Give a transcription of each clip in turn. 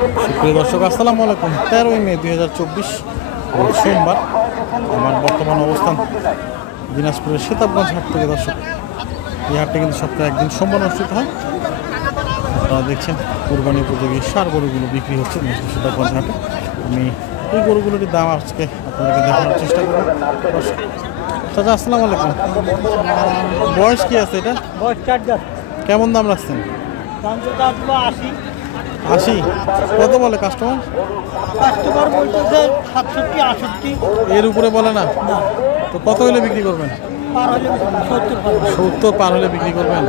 সুপ্রিয় দর্শক, আসসালামু আলাইকুম। 13ই মে 2024 সোমবার। আমার বর্তমান অবস্থান দিনাজপুরের সীতাবগঞ্জ হাট থেকে। দর্শক, এই হাটটা কিন্তু সপ্তাহে একদিন সোমবার অনুষ্ঠিত হয়। আপনারা দেখছেন কুরবানি উপযোগী সার গরুগুলো বিক্রি হচ্ছে দিনাজপুর সীতাবগঞ্জ হাটে। আমি এই গরুগুলোর দাম আজকে আপনাদেরকে দেখানোর চেষ্টা করব। চাচা, আসসালামু আলাইকুম। বয়স কি আছে এটা? বয়স 4 দাঁত। কেমন দাম রাখছেন? দাম তো 80। 80 কত বলে কাস্টমার? কাস্টমার বলতেছে 67 68। এর উপরে বলে না? তো কত হলে বিক্রি করবেন? পার হলে 70 পার হলে বিক্রি করবেন।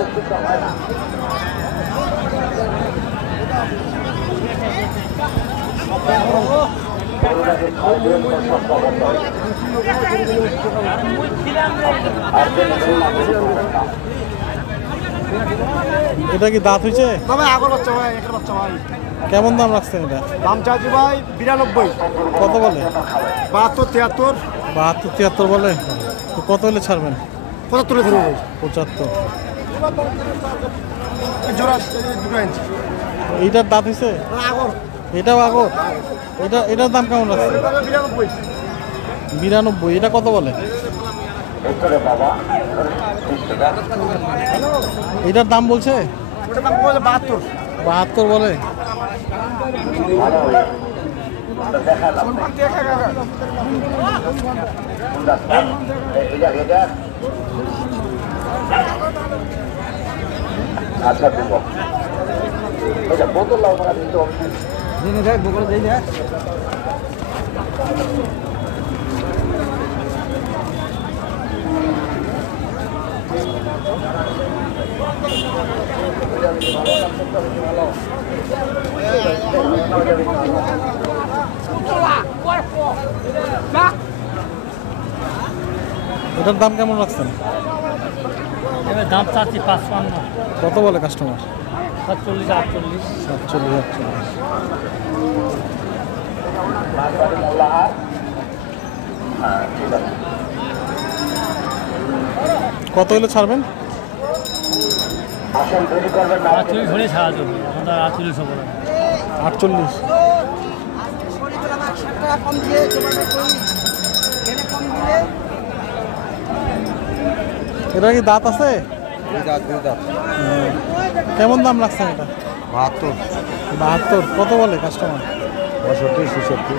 এটা কি দাঁত হয়েছে? কেমন দাম রাখছেন এটা? দাম চাচ্ছি ভাই 92। কত বলে? 72 73। 72 73 বলে। তো কত হলে ছাড়বেন? 75 ধরে 75। জোড়া 2 ইঞ্চি। এইটার দাঁত হয়েছে? আগর এটাও আগর। এটার দাম কেমন রাখছে? 92। 92। এটা কত বলে? এটার দাম বলছে? ওটা দাম বলে 72। 72 বলে। আচ্ছা দিব এটা বোতল লাও না কিন্তু দিনে দেখ বকল দেই দেখ। এটার দাম কেমন রাখছেন? এবার দাম চাচ্ছি 55। কত বলে কাস্টমার? 47 48। 47 48। কত হলে ছাড়বেন? তুমি ধরে ছাড়া যাবে আমাদের 48 হবে না। 48। এটা কি দাঁত আছে? কেমন দাম রাখছেন এটা? 72 72। কত বলে কাস্টমার? 65 66।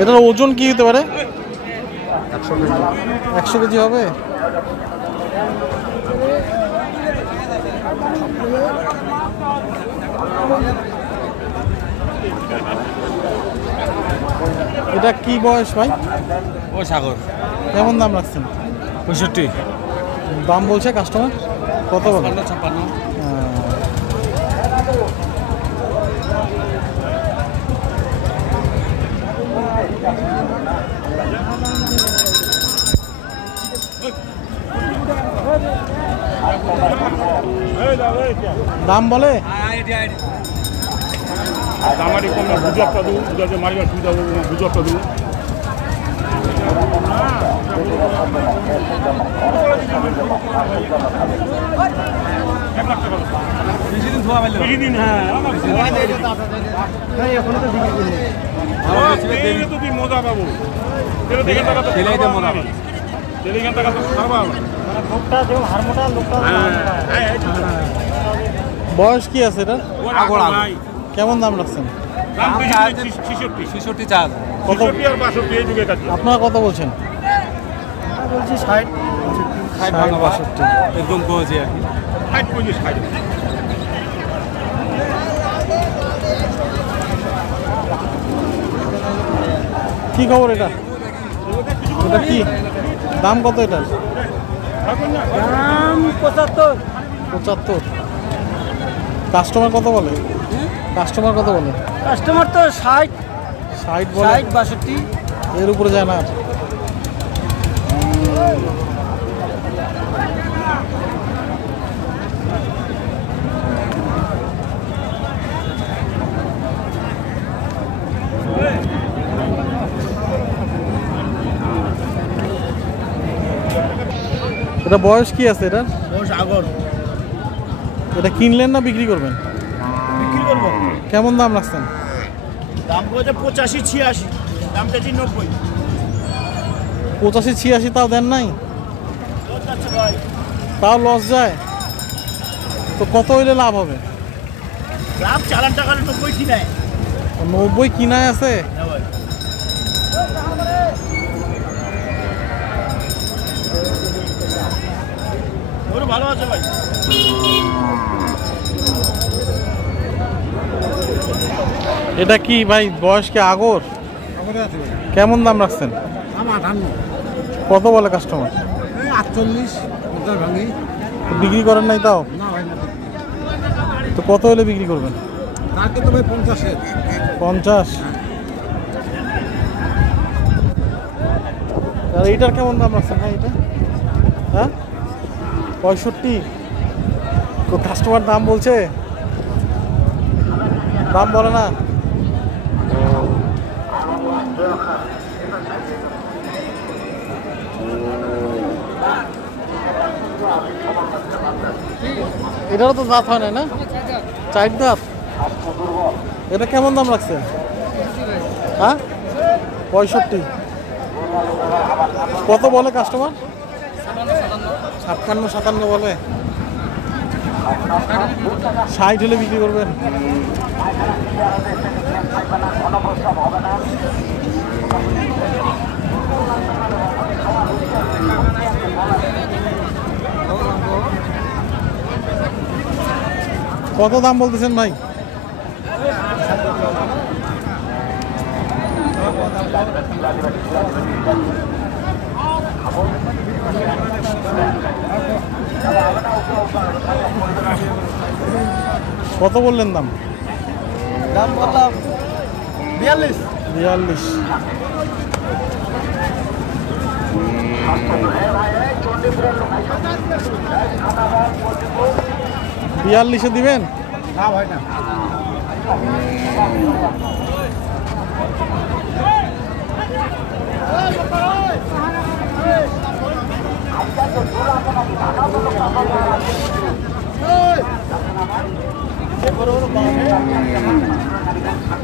এটার ওজন কি হতে পারে? 100 কেজি। 100 কেজি হবে। এটা কি বয়স ভাই? ও সাগর। কেমন দাম রাখছেন? 65। দাম বলছে কাস্টমার? কত বলে? 56। দাম বলে? আমারই কম না, গুজরাটটা দেবো, গুজরাটে মারিবার সুবিধা হবে, গুজরাটটা দেবো। বেশি দিন, হ্যাঁ তো তুই মজা পাবো। তেলে টাকা তো খাবা। বয়স কি আছে এটা? আগর নাই। কেমন দাম রাখছেন? দাম বেশি 66 চাল। কত? 66 আর 62 এই যুগে কাছে। আপনারা কত বলছেন? বলছি 60 62। একদম কমছে আর কি। 60 পঁচিশ 60। কি খবর এটা? এটা কি দাম? কত এটা? দাম 75। 75। কাস্টমার কত বলে? কাস্টমার কত বলে? কাস্টমার তো 60 60 বলে। 60 62। এর উপরে যায় না? এটা বয়স কি আছে এটা? বয়স আগর এটা কিনলেন না বিক্রি করবেন? বিক্রি করবো। কেমন দাম রাখছেন? দাম বলছে 85-86, দাম চাইছি 90। 85-86 তাও দেন নাই? তাও লস যায়? তো কত হইলে লাভ হবে? লাভ চালান টাকা 90 কিনায়। 90 কিনায় আছে? হ্যাঁ ভাই। গরু ভালো আছে ভাই। এটা কি ভাই বয়স কি আগর? কেমন দাম রাখছেন? কত বলে কাস্টমার? 48 ভাঙি বিক্রি করেন নাই তাও? না ভাই না, তো কত হলে বিক্রি করবেন? তাকে তো ভাই 50-এর 50? আর এইটার কেমন দাম রাখছেন ভাই এটা? হ্যাঁ 65? তো কাস্টমার দাম বলছে? দাম বলে না? এটারও তো দাঁত হয় না? 4 দাঁত? এটা কেমন দাম রাখছে? হ্যাঁ 65? কত বলে কাস্টমার? 56-57 বলে। 60 হলে বিক্রি করবেন? কত দাম বলতেছেন ভাই? কত বললেন দাম? দাম বললাম 42। 42? 42-এ দিবেন? না ভাই না।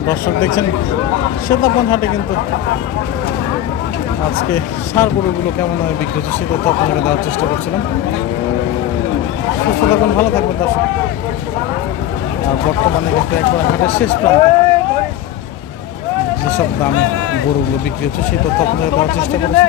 দর্শক দেখছেন সেতাবগঞ্জ হাটে কিন্তু আজকে সার গরুগুলো কেমন ভাবে বিক্রি হচ্ছে সেটা তো আপনাকে দেওয়ার চেষ্টা করছিলাম। সুস্থ থাকুন, ভালো থাকবেন দর্শক। আর বর্তমানে কিন্তু একবার হাটের শেষ প্রান্তে যেসব দামে গরুগুলো বিক্রি হচ্ছে সেটা তো আপনাকে দেওয়ার চেষ্টা করেছি।